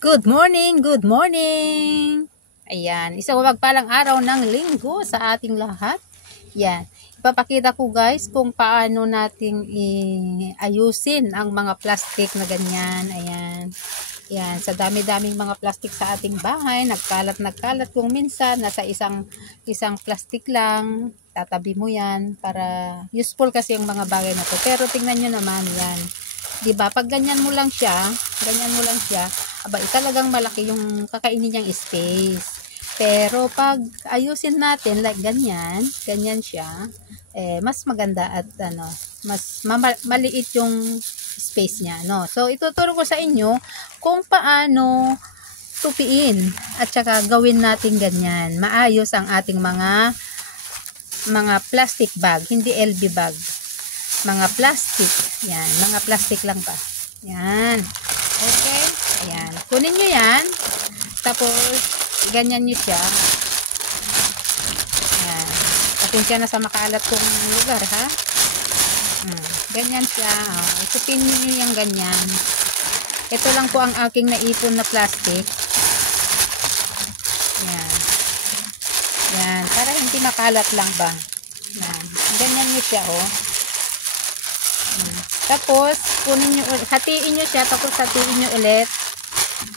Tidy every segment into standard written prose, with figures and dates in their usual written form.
Good morning, good morning. Ayan, isang mapagpalang araw ng linggo sa ating lahat. Yan, ipapakita ko guys kung paano nating ayusin ang mga plastic na ganyan. Ayan, yan, sa dami-daming mga plastic sa ating bahay, nagkalat kung minsan nasa isang plastic lang. Tatabi mo yan para useful kasi yung mga bagay na to. Pero tingnan nyo naman yan. Diba? Pag ganyan mo lang siya, aba, talagang malaki yung kakainin niyang space. Pero pag ayusin natin like ganyan siya, mas maganda at mas maliit yung space niya, no? So ituturo ko sa inyo kung paano tupiin at saka gawin natin ganyan. Maayos ang ating mga plastic bag, hindi LB bag. Mga plastic. Yan. Mga plastic lang ba? Yan. Okay. Ayan. Kunin nyo yan. Tapos, ganyan nyo siya. Ayan. Pasensya na sa makalat kong lugar, ha? Ganyan siya. Isupin nyo yung ganyan. Ito lang po ang aking naipon na plastic. Yan. Yan. Para hindi makalat lang ba? Yan. Ganyan nyo siya, oh. Tapos, kunin nyo, hatiin nyo siya, tapos hatiin nyo ulit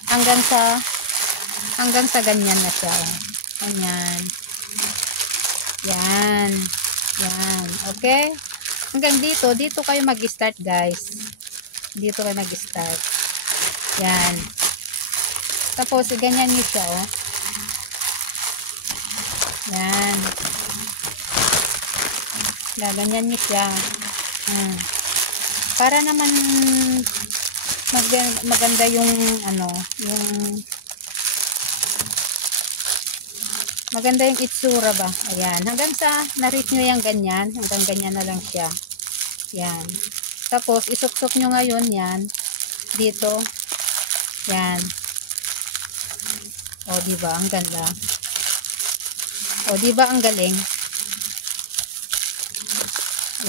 hanggang sa ganyan na siya. Ganyan. Yan. Yan. Okay? Hanggang dito kayo mag-start guys. Dito kayo mag-start. Yan. Tapos, ganyan nyo siya, oh. Yan. Ganyan nyo siya. Para naman maganda yung maganda yung itsura ba. Ayan, hanggang sa na-reach nyo yung ganyan, hanggang ganyan na lang siya. Yan. Tapos isuksok nyo ngayon yan dito. Yan. O diba ang ganda. O diba ang galing.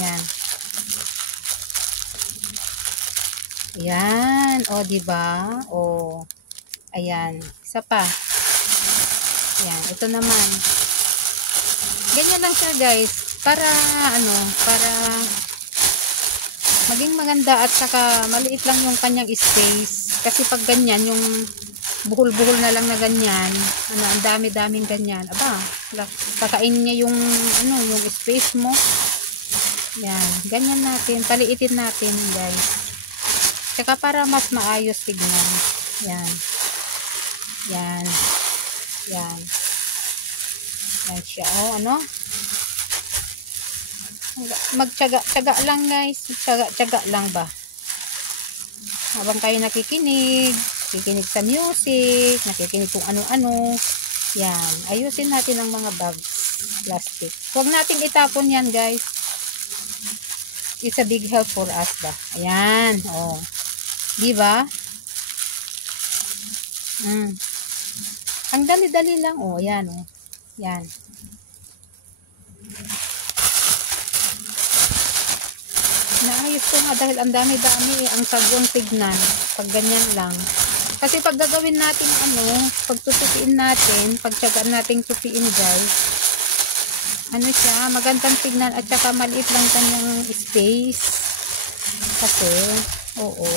Yan. Yan, o diba? O, ayan, isa pa. Yan, ito naman. Ganyan lang siya guys, para para maging maganda at saka maliit lang yung kanyang space. Kasi pag ganyan, yung buhol-buhol na lang na ganyan, ang dami-daming ganyan. Aba, kakainin niya yung yung space mo. Yan, ganyan natin, paliitin natin guys. Tsaka para mas maayos tignan. Yan. Yan. Yan. Yan siya. O, Magtyaga lang guys. Tyaga lang ba? Habang kayo nakikinig sa music, nakikinig kung ano-ano. Yan. Ayusin natin ang mga bags. Plastic. Huwag nating itapon yan guys. It's a big help for us ba? Ayan. O. Diba? Ang dali-dali lang. Oh, yan. Oh. Yan. Naayos ko nga dahil ang dami-dami ang sagon tignan. Pag ganyan lang. Kasi pag gagawin natin pag tutupiin natin, pagtyagaan natin tupiin guys, siya, magandang tignan at saka maliit lang kanyang space. Kasi, oo.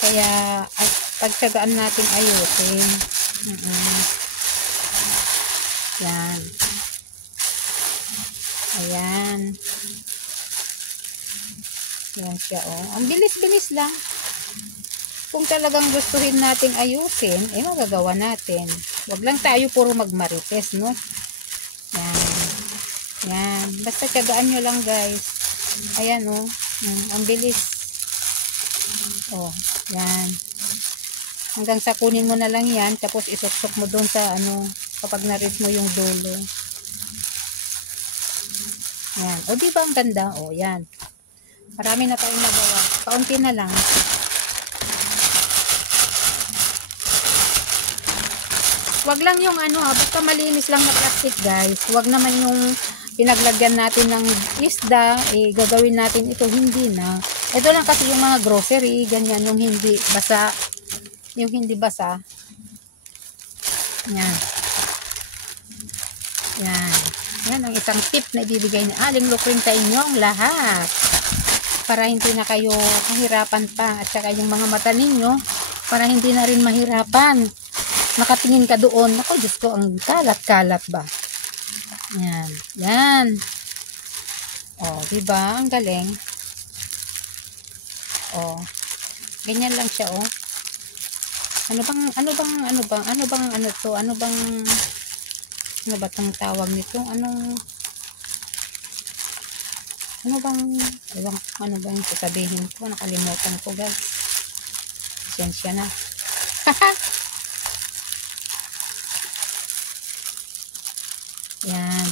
Kaya, pagtyagaan natin ayusin. Yan. Ayan. Yan siya, oh. Ang bilis-bilis lang. Kung talagang gustuhin nating ayusin, magagawa natin. Huwag lang tayo puro magmarites, no? Yan. Yan. Basta tyagaan nyo lang, guys. Ayan, oh. Ang bilis. Oh, yan. Hanggang sa kunin mo na lang yan, tapos isuksok mo doon sa kapag na-reach mo yung dulo. Yan. O, diba ang ganda? O, yan. Marami na tayong nagawa. Kaunti na lang. Wag lang yung basta malinis lang na plastic guys. Wag naman yung pinaglagyan natin ng isda, gagawin natin ito, hindi na. Ito lang kasi yung mga grocery, ganyan, yung hindi basa. yung hindi basa. Yan. Yan. Yan ang isang tip na ibibigay ni Aling Lucring sa inyong lahat. Para hindi na kayo mahirapan pa. At saka yung mga mata ninyo, para hindi na rin mahirapan. Nakatingin ka doon. Ako, Diyos ko, ang kalat-kalat ba? Yan. Yan. O, diba? Ang galing. O. Ganyan lang siya, o. Ano ba tong tawag nito? Ano bang sasabihin ko? Nakalimutan ko, guys. Pasensya na. Yan.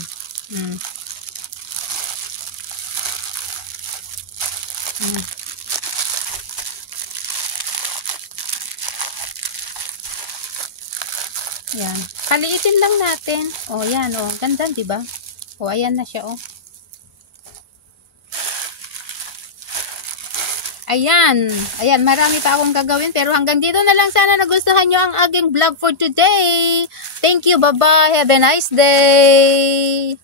Yan. Kaliitin lang natin. O, yan, o. Ganda, diba? O, ayan na siya, o. Ayan. Ayan, marami pa akong gagawin. Pero hanggang dito na lang. Sana nagustuhan nyo ang aking vlog for today. Thank you. Bye-bye. Have a nice day.